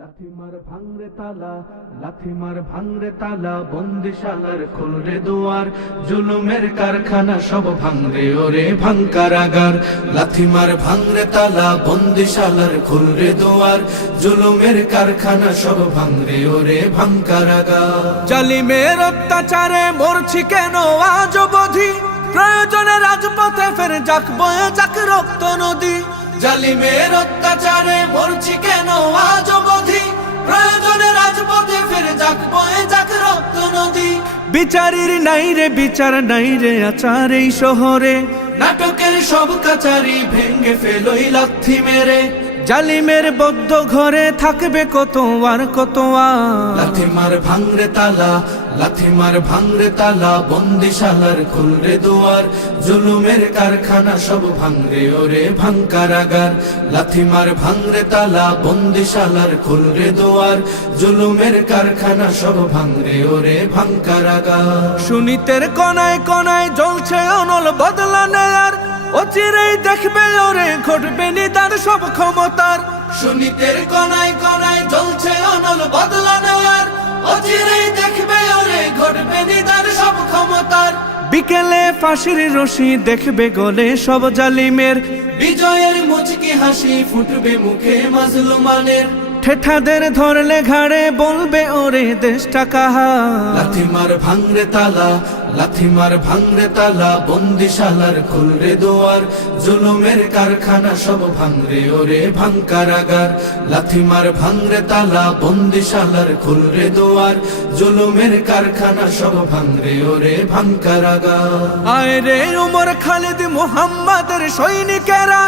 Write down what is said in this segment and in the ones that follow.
লাথিমার ভাঙরে তালা, লাথিমার ভাঙরে তালা, বন্দিশালার খুলরে দুয়ার, জুলুমের কারখানা সব ভাঙরে ওরে ভাঙকারাগার। লাথিমার ভাঙরে তালা, বন্দিশালার খুলরে দুয়ার, জুলুমের কারখানা সব ভাঙরে ওরে ভাঙকারাগার। জালিমের অত্যাচারে মরছি কেন আজ অবধি, প্রয়োজনে রাজপথে ফের যাক বয়ে যাক রক্ত নদী। জালিমের অত্যাচারে মরছি কেন আজ অবধি, প্রয়োজনে রাজপথে ফের যাক বয়ে যাক রক্ত নদী। বিচারের নাই রে বিচার নাই রে আচার এই শহরে, নাটকের সব কাচারি ভেঙ্গে ফেলোই লাথি মেরে। জালিমের বদ্ধ ঘরে থাকবে কত আর কত আর। লাথিমার ভাঙরে তালা, লাথিমার ভাঙরে তালা, বন্দিশালার খুলরে দুয়ার, জুলুমের কারখানা সব ভাঙরে ওরে ভাঙকারাগার। লাথিমার ভাঙরে তালা, বন্দিশালার খুলরে দুয়ার, জুলুমের কারখানা সব ভাঙরে ওরে ভাঙকারাগার। সুনীতের কনায় কনায় জ্বলছে অনল বদলা নেয়ার, অচিরেই দেখবে ওরে ঘটবে নিদার সব ক্ষমতার। সুনীতের কনায় কনায় জ্বলছে অনল বদলা নেয়ার, অচিরেই দেখবে ওরে ঘটবে নিদার সব ক্ষমতার। বিকেলে ফাঁসির রশি দেখবে গলে সব জালিমের, বিজয়ের মুচকি হাসি ফুটবে মুখে মাজলুমানের। ঠেঠাদের ধরলে ঘাড়ে বলবে ওরে দেশটা কাহা। লাথিমার ভাঙরে তালা, লাথিমার ভাঙরে তালা, বন্দিশালার খুলরে দুয়ার, জুলুমের কারখানা সব ভাঙরে ওরে ভাঙকারাগার। লাথিমার ভাঙরে তালা, বন্দিশালার খুলরে দুয়ার, জুলুমের কারখানা সব ভাঙরে ওরে ভাঙকারাগার। আয় রে উমর খালিদ মুহাম্মাদের সৈনিকেরা,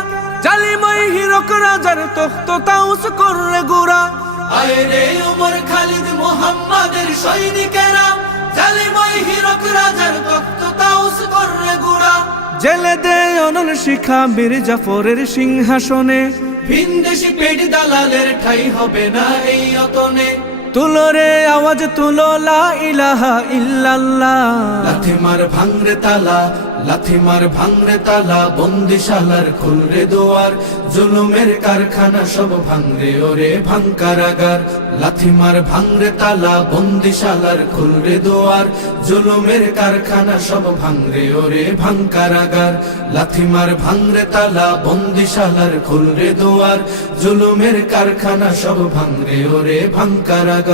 জালিমাই হিরক রাজার তখ্ত তাউস কররে গুরা। আয় রে উমর খালিদ মুহাম্মাদের সৈনিকেরা, জালিমাই হিরক রাজার তখ্ত তাউস কররে গুড়া। জেলে দে অনল শিখা বীর জাফরের সিংহাসনে, ভিনদেশি পেট দালালের ঠাই হবে না এই অতনে। তুলো রে আওয়াজ তুলো লা ইলাহা ইল্লাল্লাহ। লাথিমার ভাঙরে তালা, লাথিমার ভাঙরে তালা, বন্দিশালার খুলরে দুয়ার, জুলুমের কারখানা সব ভাঙরে ওরে ভাঙকারাগার। লাথিমার ভাঙরে তালা, বন্দিশালার খুলরে দুয়ার, জুলুমের কারখানা সব ভাঙরে ওরে ভাঙকারাগার। লাথিমার ভাঙরে তালা, বন্দিশালার খুলরে দুয়ার, জুলুমের কারখানা সব ভাঙরে ওরে ভাঙকারাগার।